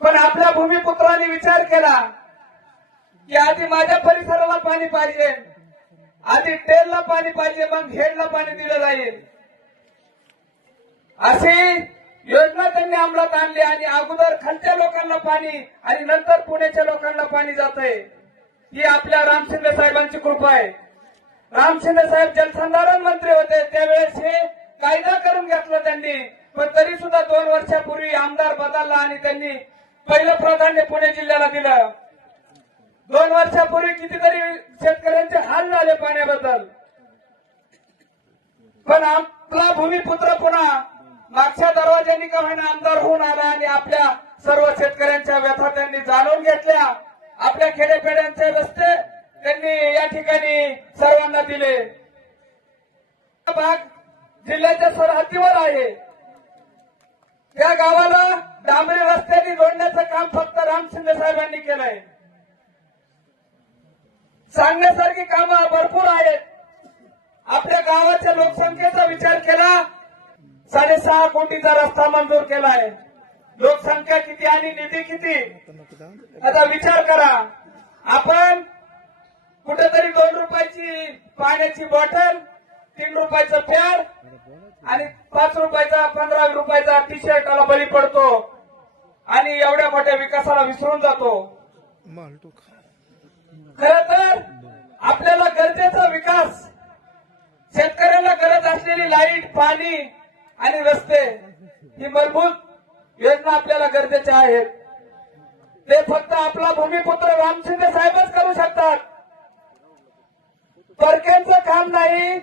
पण आपल्या भूमिपुत्रांनी विचार केला की आधी माझ्या परिसराला पाणी पाहिजे. आधी टेलला पाणी पाहिजे मग हेडला पाणी दिलं जाईल. अशी योजना त्यांनी अंमलात आणली आणि अगोदर खालच्या लोकांना पाणी आणि नंतर पुण्याच्या लोकांना पाणी जात आहे ही आपल्या राम शिंदे साहेबांची कृपा आहे. राम शिंदे साहेब जलसंधारण मंत्री होते. त्यावेळेस हे कायदा करून घेतला त्यांनी. पण तरी सुद्धा दोन वर्षापूर्वी आमदार बदलला आणि त्यांनी पहिलं प्राधान्य पुणे जिल्ह्याला दिलं. दोन वर्षापूर्वी कितीतरी शेतकऱ्यांचे हाल झाले पाण्याबद्दल. पण आपला भूमिपुत्र पुन्हा मागच्या दरवाज्यांनी का होईना आमदार होऊन आला आणि आपल्या सर्व शेतकऱ्यांच्या व्यथा त्यांनी जाणून घेतल्या. आपल्या खेडेपेड्यांचे रस्ते त्यांनी या ठिकाणी सर्वांना दिले. भाग जिल्ह्याच्या सरहद्दीवर आहे. या गावाला डांबरे रस्त्याने जोडण्याचं काम फक्त राम शिंदे साहेबांनी केलंय. सांगण्यासारखी कामं भरपूर आहेत. आपल्या गावाच्या लोकसंख्येचा विचार केला साडेसहा कोटीचा रस्ता मंजूर केलाय. लोकसंख्या किती आणि निधी किती? आता विचार करा. आपण कुठेतरी दोन रुपयाची पाण्याची बॉटल तीन रुपयाचं प्यार आणि पाच रुपयाचा पंधरा रुपयाचा टी शर्टाला बळी पडतो. आणि एवढ्या मोठ्या विकासाला विसरून जातो. खर तर आपल्याला गरजेचा विकास शेतकऱ्याला गरज असलेली लाइट पाणी आणि रस्ते ही मूलभूत योजना आपल्याला गरजेच्या आहेत. ते फक्त आपला भूमिपुत्र राम शिंदे साहेबच करू शकतात. परक्यांचं काम नाही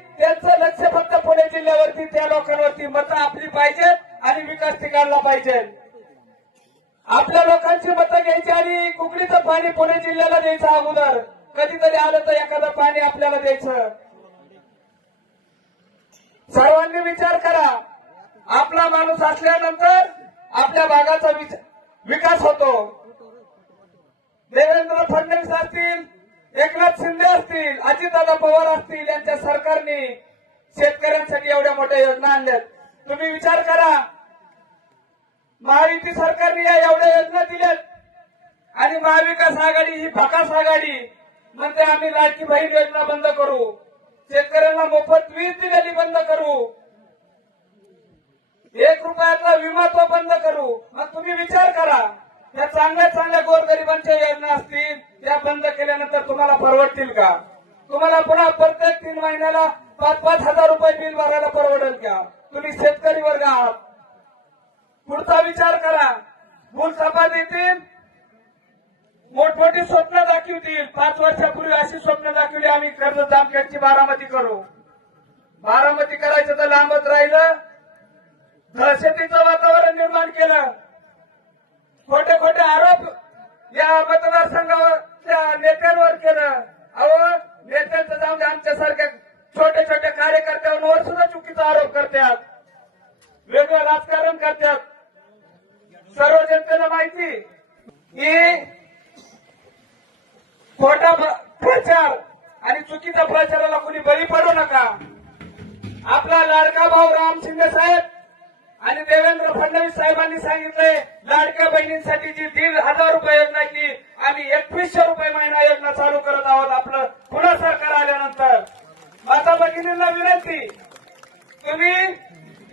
त्या लोकांवरती मतं आपली पाहिजेत आणि विकास ठिकाणला पाहिजे. आपल्या लोकांची मतं घ्यायची आणि कुकडीचं पाणी पुणे जिल्ह्याला द्यायचं अगोदर. कधीतरी आलं तर एखादं पाणी आपल्याला द्यायचं. सर्वांनी विचार करा. आपला माणूस असल्यानंतर आपल्या भागाचा विकास होतो. देवेंद्र फडणवीस असतील एकनाथ शिंदे असतील अजितदादा पवार असतील यांच्या सरकारने शेतकऱ्यांसाठी एवढ्या मोठ्या योजना आणल्यात. तुम्ही विचार करा. महायुती सरकारने या एवढ्या योजना दिल्यात. आणि महाविकास आघाडी ही भकास आघाडी. म्हणते आम्ही लाडकी बहीण योजना बंद करू. शेतकऱ्यांना मोफत वीज दिलेली बंद करू. एक रुपयातला विमा तो बंद करू. मग तुम्ही विचार करा. या चांगल्या चांगल्या गोरगरिबांच्या योजना असतील त्या बंद केल्यानंतर तुम्हाला परवडतील का? तुम्हाला पुन्हा प्रत्येक तीन महिन्याला पाच पाच हजार रुपये बिल भरायला परवडेल का? तुम्ही शेतकरी वर्ग आहात. पुढचा विचार करा. मूल सभा देतील मोठमोठी स्वप्न दाखवतील. पाच वर्षापूर्वी अशी स्वप्न दाखवली आम्ही कर्ज जामखेडची बारामती करू. बारामती करायचं तर लांबच राहिलं. दहशतीचं वातावरण निर्माण केलं. खोटे खोटे आरोप या मतदारसंघावरच्या नेत्यांवर केलं. अहो नेत्यांचं जाऊन आमच्यासारख्या छोटे छोटे कार्यकर्त्यांवर सुद्धा चुकीचा आरोप करतात. वेगळं राजकारण करतात. सर्व जनतेला माहिती की खोटा प्रचार आणि चुकीच्या प्रचाराला कुणी बळी पडू नका. आपला लाडका भाऊ राम शिंदे साहेब आणि देवेंद्र फडणवीस साहेबांनी सांगितलंय लाडक्या बहिणींसाठी जी दीड हजार रुपये योजना आहे आम्ही एकवीसशे रुपये महिना योजना चालू करत आहोत. आपलं पुन्हा भगिनींना विनंती. तुम्ही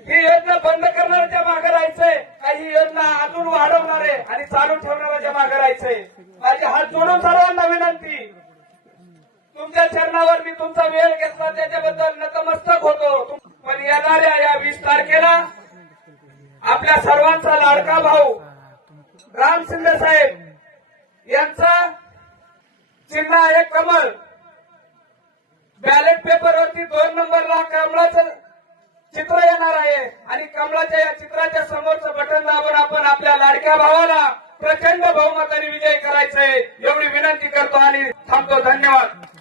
ही योजना बंद करणाऱ्याच्या मागे राहायचंय काही योजना अजून वाढवणार आहे आणि चालू ठेवणाऱ्याच्या मागे राहायचंय माझे हात जोडून सर्वांना विनंती. तुमच्या चरणावर मी तुमचा वेळ घेतला त्याच्याबद्दल नतमस्तक होतो. पण येणाऱ्या या वीस तारखेला आपल्या सर्वांचा लाडका भाऊ राम शिंदे साहेब यांचा चिन्ह आहे कमल दोन नंबरला कमळाचं चित्र येणार आहे. आणि कमळाच्या या चित्राच्या समोरचं बटन दाबून आपण आपल्या लाडक्या भावाला प्रचंड बहुमताने विजय करायचंय. एवढी विनंती करतो आणि थांबतो. धन्यवाद.